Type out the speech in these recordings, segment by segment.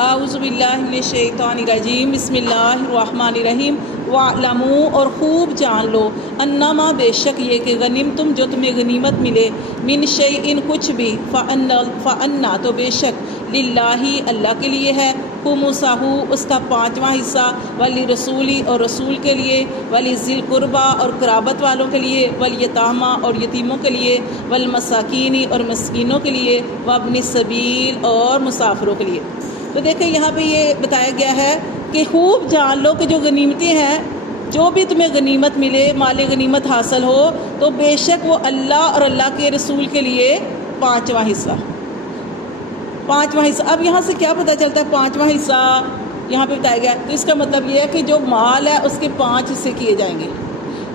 اعوذ باللہ من الشیطان الرجیم بسم اللہ الرحمن الرحیم وَاعْلَمُوا اور خوب جان لو انما بے شک یہ کہ غنیمتم جو تمہیں غنیمت ملے من شیئن کچھ بھی فَأَنَّا تو بے شک للہ اللہ کے لیے ہے خُمُسَہُ اس کا 5واں حصہ وَلِرَسُولِ اور رسول کے لیے وَلِذِی الْقُرْبَى اور قرابت والوں کے لیے وَالْیَتَامَى اور یتیموں کے لیے وَالْمَسَاکِینِ اور مسکینوں کے لیے وَابْنِ السَّبِیل اور مسافروں کے لیے۔ تو دیکھیں یہاں پہ یہ بتایا گیا ہے کہ خوب جان لو کہ جو غنیمتیں ہیں، جو بھی تمہیں غنیمت ملے، مال غنیمت حاصل ہو، تو بے شک وہ اللہ اور اللہ کے رسول کے لیے 5واں حصہ۔ اب یہاں سے کیا پتہ چلتا ہے 5واں حصہ یہاں پہ بتایا گیا؟ تو اس کا مطلب یہ ہے کہ جو مال ہے اس کے 5 حصے کیے جائیں گے۔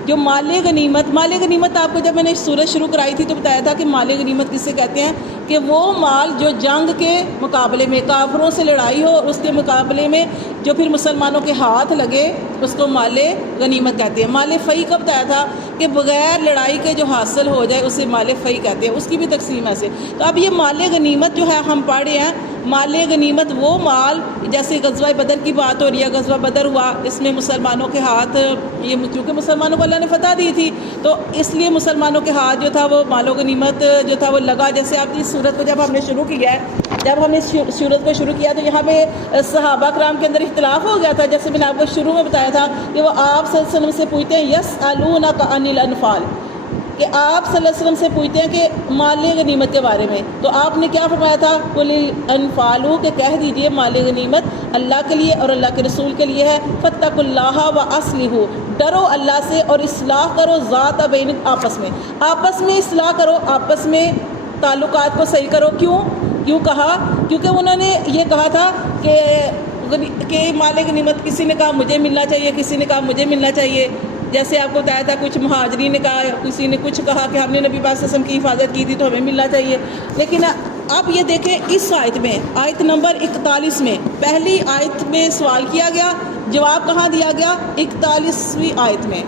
جو مال غنیمت آپ کو جب میں نے سورج شروع کرائی تھی تو بتایا تھا کہ مال غنیمت کس سے کہتے ہیں کہ وہ مال جو جنگ کے مقابلے میں کافروں سے لڑائی ہو اور اس کے مقابلے میں جو پھر مسلمانوں کے ہاتھ لگے اس کو مال غنیمت کہتے ہیں۔ مال فی کا بتایا تھا کہ بغیر لڑائی کے جو حاصل ہو جائے اسے مال فی کہتے ہیں، اس کی بھی تقسیم ایسے۔ تو اب یہ مال غنیمت جو ہے ہم پڑھ رہے ہیں، مال غنیمت وہ مال جیسے غزوہ بدر کی بات ہو رہی ہے، غزوہ بدر ہوا، اس میں مسلمانوں کے ہاتھ یہ کیونکہ مسلمانوں کو اللہ نے فتح دی تھی تو اس لیے مسلمانوں کے ہاتھ جو تھا وہ مال و غنیمت جو تھا وہ لگا۔ جیسے آپ اس سورت کو جب ہم نے شروع کیا ہے، جب ہم نے سورت کو شروع کیا تو یہاں پہ صحابہ کرام کے اندر اختلاف ہو گیا تھا، جیسے میں نے آپ کو شروع میں بتایا تھا کہ وہ آپ صلی اللہ علیہ وسلم سے پوچھتے ہیں یسألونک عن الانفال، کہ آپ صلی اللہ علیہ وسلم سے پوچھتے ہیں کہ مال غنیمت کے بارے میں، تو آپ نے کیا فرمایا تھا؟ قل الانفال، کہ کہہ دیجئے مال غنیمت اللہ کے لیے اور اللہ کے رسول کے لیے ہے۔ فاتقوا اللہ واصلحوا، ڈرو اللہ سے اور اصلاح کرو ذات بین، آپس میں اصلاح کرو، آپس میں تعلقات کو صحیح کرو۔ کیوں کہا؟ کیونکہ انہوں نے یہ کہا تھا کہ مال غنیمت کسی نے کہا مجھے ملنا چاہیے، کسی نے کہا مجھے ملنا چاہیے۔ جیسے آپ کو بتایا تھا کچھ مہاجرین نے کہا، کسی نے کچھ کہا کہ ہم نے نبی پاک صلی اللہ علیہ وسلم کی حفاظت کی تھی تو ہمیں ملنا چاہیے۔ لیکن اب یہ دیکھیں اس آیت میں، آیت نمبر 41 میں، پہلی آیت میں سوال کیا گیا، جواب کہاں دیا گیا؟ 41ویں آیت میں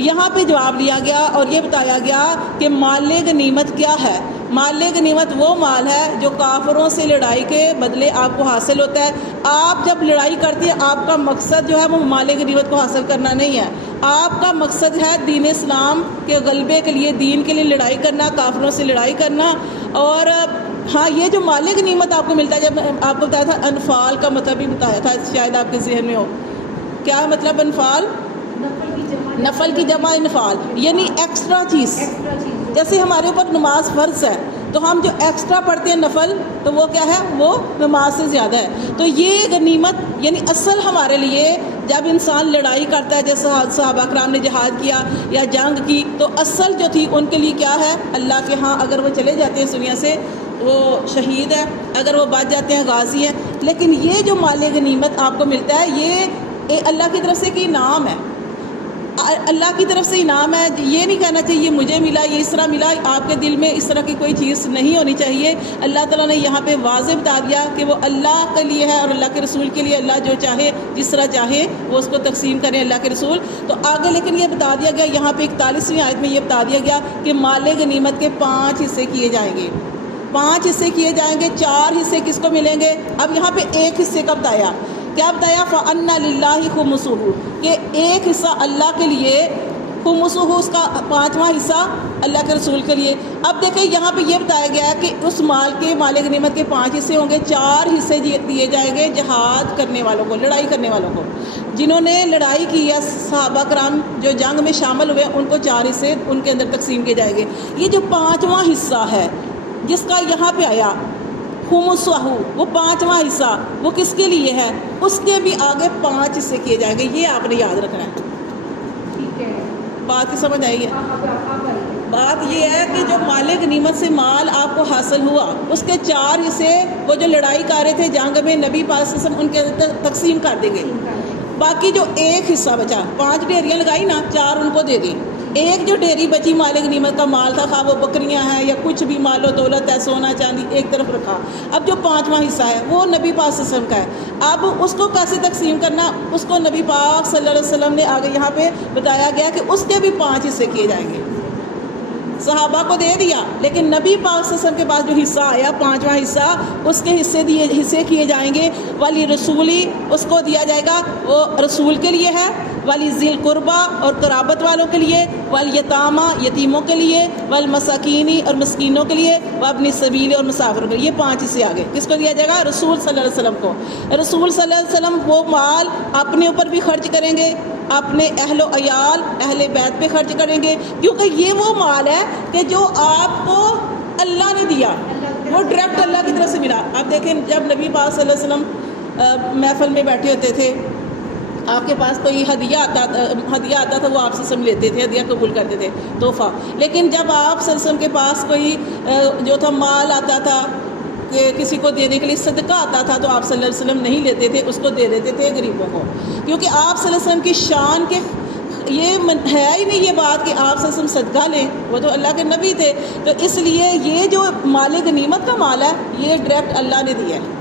یہاں پہ جواب دیا گیا اور یہ بتایا گیا کہ مال غنیمت کیا ہے۔ مال غنیمت وہ مال ہے جو کافروں سے لڑائی کے بدلے آپ کو حاصل ہوتا ہے۔ آپ جب لڑائی کرتی ہیں آپ کا مقصد جو ہے وہ مال غنیمت کو حاصل کرنا نہیں ہے، آپ کا مقصد ہے دین اسلام کے غلبے کے لیے، دین کے لیے لڑائی کرنا، کافروں سے لڑائی کرنا۔ اور ہاں یہ جو مال غنیمت آپ کو ملتا ہے، جب آپ کو بتایا تھا انفال کا مطلب بھی بتایا تھا، شاید آپ کے ذہن میں ہو کیا مطلب انفال؟ نفل کی جمع انفال، یعنی ایکسٹرا چیز۔ جیسے ہمارے اوپر نماز فرض ہے تو ہم جو ایکسٹرا پڑھتے ہیں نفل، تو وہ کیا ہے؟ وہ نماز سے زیادہ ہے۔ تو یہ غنیمت یعنی اصل ہمارے لیے جب انسان لڑائی کرتا ہے، جیسے صحابہ کرام نے جہاد کیا یا جنگ کی، تو اصل جو تھی ان کے لیے کیا ہے؟ اللہ کے ہاں اگر وہ چلے جاتے ہیں اس دنیا سے وہ شہید ہے، اگر وہ بچ جاتے ہیں غازی ہیں۔ لیکن یہ جو مال غنیمت آپ کو ملتا ہے یہ اللہ کی طرف سے ایک انعام ہے، اللہ کی طرف سے انعام ہے۔ یہ نہیں کہنا چاہیے مجھے ملا، یہ اس طرح ملا، آپ کے دل میں اس طرح کی کوئی چیز نہیں ہونی چاہیے۔ اللہ تعالیٰ نے یہاں پہ واضح بتا دیا کہ وہ اللہ کے لیے ہے اور اللہ کے رسول کے لیے، اللہ جو چاہے جس طرح چاہے وہ اس کو تقسیم کریں اللہ کے رسول۔ تو آگے لیکن یہ بتا دیا گیا یہاں پہ 41ویں آیت میں یہ بتا دیا گیا کہ مال غنیمت کے 5 حصے کیے جائیں گے، 5 حصے کیے جائیں گے۔ 4 حصے کس کو ملیں گے؟ اب یہاں پہ 1 حصے کا بتایا، کیا بتایا؟ فَأَنَّ لِلَّهِ خُمُسُهُ، کہ 1 حصہ اللہ کے لیے، خُمُسُهُ اس کا 5واں حصہ اللہ کے رسول کے لیے۔ اب دیکھیں یہاں پہ یہ بتایا گیا ہے کہ اس مال غنیمت کے 5 حصے ہوں گے، 4 حصے دیے جائیں گے جہاد کرنے والوں کو، لڑائی کرنے والوں کو، جنہوں نے لڑائی کی ہے، صحابہ کرام جو جنگ میں شامل ہوئے ان کو 4 حصے ان کے اندر تقسیم کیے جائیں گے۔ یہ جو 5واں حصہ ہے جس کا یہاں پہ آیا خُمُسُہُ، وہ 5واں حصہ وہ کس کے لیے ہے؟ اس کے بھی آگے 5 حصے کیے جائیں گے۔ یہ آپ نے یاد رکھنا ہے، ٹھیک ہے؟ بات کی سمجھ آئی ہے؟ بات یہ ہے کہ جو مال غنیمت سے مال آپ کو حاصل ہوا اس کے 4 حصے وہ جو لڑائی کر رہے تھے جنگ میں، نبی پاک صلی اللہ علیہ وسلم ان کے اندر تقسیم کر دیں گے۔ باقی جو 1 حصہ بچا، 5 ڈھیریاں لگائی نا، 4 ان کو دے دی۔ ایک جو ڈھیری بچی مال غنیمت کا مال تھا، خواہ وہ بکریاں ہیں یا کچھ بھی مال و دولت ہے، سونا چاندی، ایک طرف رکھا۔ اب جو 5واں حصہ ہے وہ نبی پاک صلی اللہ علیہ وسلم کا ہے۔ اب اس کو کیسے تقسیم کرنا، اس کو نبی پاک صلی اللہ علیہ وسلم نے آگے یہاں پہ بتایا گیا کہ اس کے بھی 5 حصے کیے جائیں گے۔ صحابہ کو دے دیا، لیکن نبی پاک صلی اللہ علیہ وسلم کے پاس جو حصہ آیا 5واں حصہ، اس کے حصے کیے جائیں گے، ولی رسولی، اس کو دیا جائے گا، وہ رسول کے لیے ہے، ولی ذیل قربا اور قرابت والوں کے لیے، والیتامہ یتیموں کے لیے، والمساکینی اور مسکینوں کے لیے، وابن السبیل اور مسافروں کے لیے۔ یہ 5 حصے آگے کس کو دیا جائے گا؟ رسول صلی اللہ علیہ وسلم کو۔ رسول صلی اللہ علیہ وسلم وہ مال اپنے اوپر بھی خرچ کریں گے، اپنے اہل و عیال اہل بیت پہ خرچ کریں گے، کیونکہ یہ وہ مال ہے کہ جو آپ کو اللہ نے دیا، وہ ڈائریکٹ اللہ کی طرف سے ملا۔ آپ دیکھیں جب نبی پاک صلی اللہ علیہ وسلم محفل میں بیٹھے ہوتے تھے، آپ کے پاس کوئی ہدیہ آتا تھا، وہ آپ سے سم لیتے تھے، ہدیہ قبول کرتے تھے، تحفہ۔ لیکن جب آپ صلی اللہ علیہ وسلم کے پاس کوئی جو تھا مال آتا تھا کہ کسی کو دینے کے لیے، صدقہ آتا تھا، تو آپ صلی اللہ علیہ وسلم نہیں لیتے تھے، اس کو دے دیتے تھے غریبوں کو، کیونکہ آپ صلی اللہ علیہ وسلم کی شان کے یہ ہے ہی نہیں یہ بات کہ آپ صلی اللہ علیہ وسلم صدقہ لیں، وہ تو اللہ کے نبی تھے۔ تو اس لیے یہ جو مال غنیمت کا مال ہے، یہ ڈائریکٹ اللہ نے دیا ہے،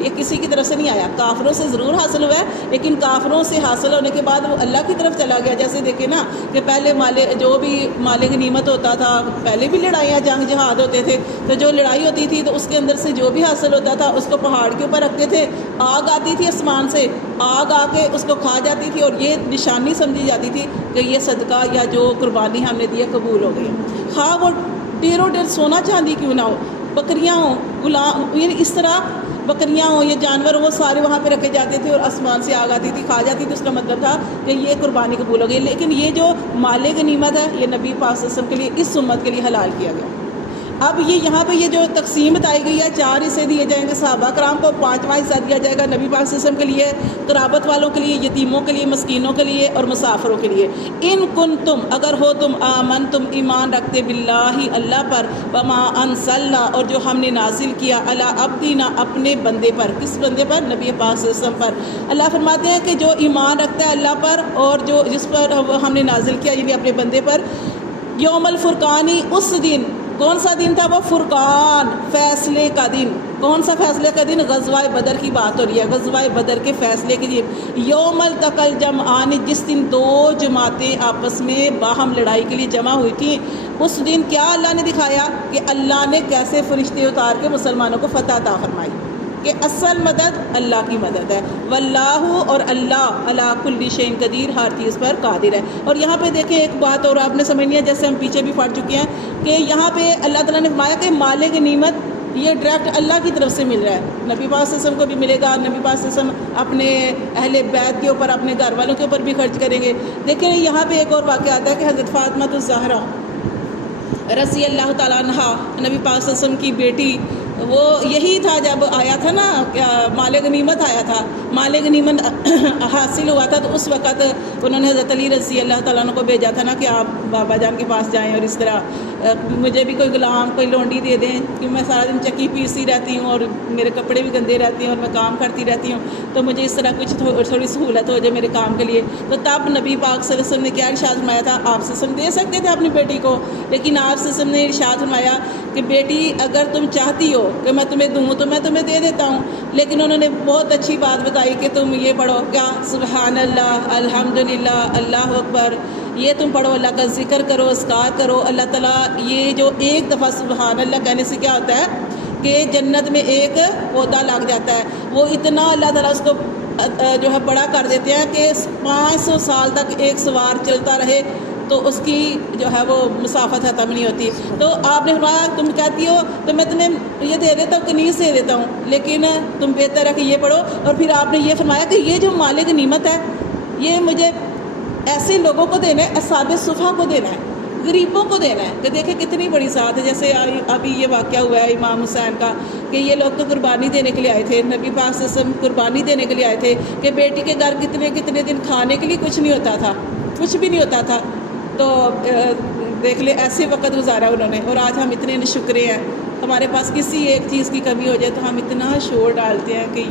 یہ کسی کی طرف سے نہیں آیا۔ کافروں سے ضرور حاصل ہوا ہے، لیکن کافروں سے حاصل ہونے کے بعد وہ اللہ کی طرف چلا گیا۔ جیسے دیکھیں نا کہ پہلے جو بھی مال غنیمت ہوتا تھا، پہلے بھی لڑائیاں جنگ جہاد ہوتے تھے، تو جو لڑائی ہوتی تھی تو اس کے اندر سے جو بھی حاصل ہوتا تھا اس کو پہاڑ کے اوپر رکھتے تھے، آگ آتی تھی آسمان سے، آگ آ کے اس کو کھا جاتی تھی، اور یہ نشانی سمجھی جاتی تھی کہ یہ صدقہ یا جو قربانی ہم نے دی قبول ہو گئی، خواہ وہ ڈیروں ڈیر سونا چاندی کیوں نہ ہو، بکریاں ہوں، غلام، یعنی اس طرح بکریاں ہوں یا جانور ہوں، وہ سارے وہاں پہ رکھے جاتے تھے اور آسمان سے آگ آتی تھی، کھا جاتی تھی۔ اس کا مطلب تھا کہ یہ قربانی قبول ہو گئی۔ لیکن یہ جو مال غنیمت ہے، یہ نبی پاک صلی اللہ علیہ وسلم کے لیے، اس امت کے لیے حلال کیا گیا۔ اب یہ یہاں پہ یہ جو تقسیم بتائی گئی ہے، 4 حصے دیے جائیں گے صحابہ کرام کو، 5واں حصہ دیا جائے گا نبی پاک صلی اللہ علیہ وسلم کے لیے، قرابت والوں کے لیے، یتیموں کے لیے، مسکینوں کے لیے اور مسافروں کے لیے۔ ان کنتم، اگر ہو تم، آمنتم، ایمان رکھتے، باللہ، اللہ پر، وما انزلنا، اور جو ہم نے نازل کیا، علی عبدنا، اپنے بندے پر۔ کس بندے پر؟ نبی پاک صلی اللہ علیہ وسلم پر۔ اللہ فرماتے ہیں کہ جو ایمان رکھتا ہے اللہ پر اور جو جس پر ہم نے نازل کیا، یعنی اپنے بندے پر، یوم الفرقانی، اس دن، کون سا دن تھا وہ؟ فرقان، فیصلے کا دن۔ کون سا فیصلے کا دن؟ غزوہ بدر کی بات ہو رہی ہے، غزوہ بدر کے فیصلے کے دن۔ یوم التقى الجمعان، جس دن 2 جماعتیں آپس میں باہم لڑائی کے لیے جمع ہوئی تھیں، اس دن کیا اللہ نے دکھایا کہ اللہ نے کیسے فرشتے اتار کے مسلمانوں کو فتح عطا فرمائی، کہ اصل مدد اللہ کی مدد ہے، واللہ، اور اللہ، علی کل شیء قدیر، ہر چیز پر قادر ہے۔ اور یہاں پہ دیکھیں ایک بات اور آپ نے سمجھنی ہے، جیسے ہم پیچھے بھی پڑھ چکے ہیں کہ یہاں پہ اللہ تعالیٰ نے فرمایا کہ مال غنیمت یہ ڈائریکٹ اللہ کی طرف سے مل رہا ہے، نبی پاک صلی اللہ علیہ وسلم کو بھی ملے گا، نبی پاک صلی اللہ علیہ وسلم اپنے اہل بیت کے اوپر، اپنے گھر والوں کے اوپر بھی خرچ کریں گے۔ دیکھیں یہاں پہ ایک اور واقعہ آتا ہے کہ حضرت فاطمہ الزہرا رضی اللہ تعالیٰ عنہ، نبی پاک صلی اللہ علیہ وسلم کی بیٹی، وہ یہی تھا جب آیا تھا نا مال غنیمت آیا تھا، مال غنیمت حاصل ہوا تھا، تو اس وقت انہوں نے حضرت علی رضی اللہ تعالیٰ عنہ کو بھیجا تھا نا کہ آپ بابا جان کے پاس جائیں اور اس طرح مجھے بھی کوئی غلام، کوئی لونڈی دے دیں، کہ میں سارا دن چکی پیستی رہتی ہوں اور میرے کپڑے بھی گندے رہتے ہیں اور میں کام کرتی رہتی ہوں، تو مجھے اس طرح کچھ تھوڑی سہولت ہو جائے میرے کام کے لیے۔ تو تب نبی پاک صلی اللہ علیہ وسلم نے کیا ارشاد فرمایا تھا؟ آپ صلی اللہ علیہ وسلم دے سکتے تھے اپنی بیٹی کو، لیکن آپ صلی اللہ علیہ وسلم نے ارشاد فرمایا کہ بیٹی اگر تم چاہتی ہو کہ میں تمہیں دوں تو میں تمہیں دے دیتا ہوں، لیکن انہوں نے بہت اچھی بات بتائی کہ تم یہ پڑھو، کیا؟ سبحان اللہ، الحمدللہ، اللہ اکبر، یہ تم پڑھو، اللہ کا ذکر کرو، اذکار کرو۔ اللہ تعالیٰ یہ جو ایک دفعہ سبحان اللہ کہنے سے کیا ہوتا ہے کہ جنت میں ایک پودا لگ جاتا ہے، وہ اتنا اللہ تعالیٰ اس کو جو ہے بڑا کر دیتے ہیں کہ 500 سال تک ایک سوار چلتا رہے تو اس کی جو ہے وہ مسافت ختم نہیں ہوتی۔ تو آپ نے فرمایا تم کہتی ہو تو میں تمہیں یہ دے دیتا ہوں، کنیز دے دیتا ہوں، لیکن تم بہتر ہے کہ یہ پڑھو۔ اور پھر آپ نے یہ فرمایا کہ یہ جو مال غنیمت ہے یہ مجھے ایسے لوگوں کو دینا ہے، اصحاب صفحہ کو دینا ہے، غریبوں کو دینا ہے۔ کہ دیکھیں کتنی بڑی ساتھ ہے، جیسے ابھی یہ واقعہ ہوا ہے امام حسین کا کہ یہ لوگ تو قربانی دینے کے لیے آئے تھے، نبی پاک صلی اللہ علیہ وسلم قربانی دینے کے لیے آئے تھے کہ بیٹی کے گھر کتنے دن کھانے کے لیے کچھ نہیں ہوتا تھا، کچھ بھی نہیں ہوتا تھا، تو دیکھ لے ایسے وقت گزارا انہوں نے۔ اور آج ہم اتنے نشکرے ہیں، ہمارے پاس کسی ایک چیز کی کمی ہو جائے تو ہم اتنا شور ڈالتے ہیں کہ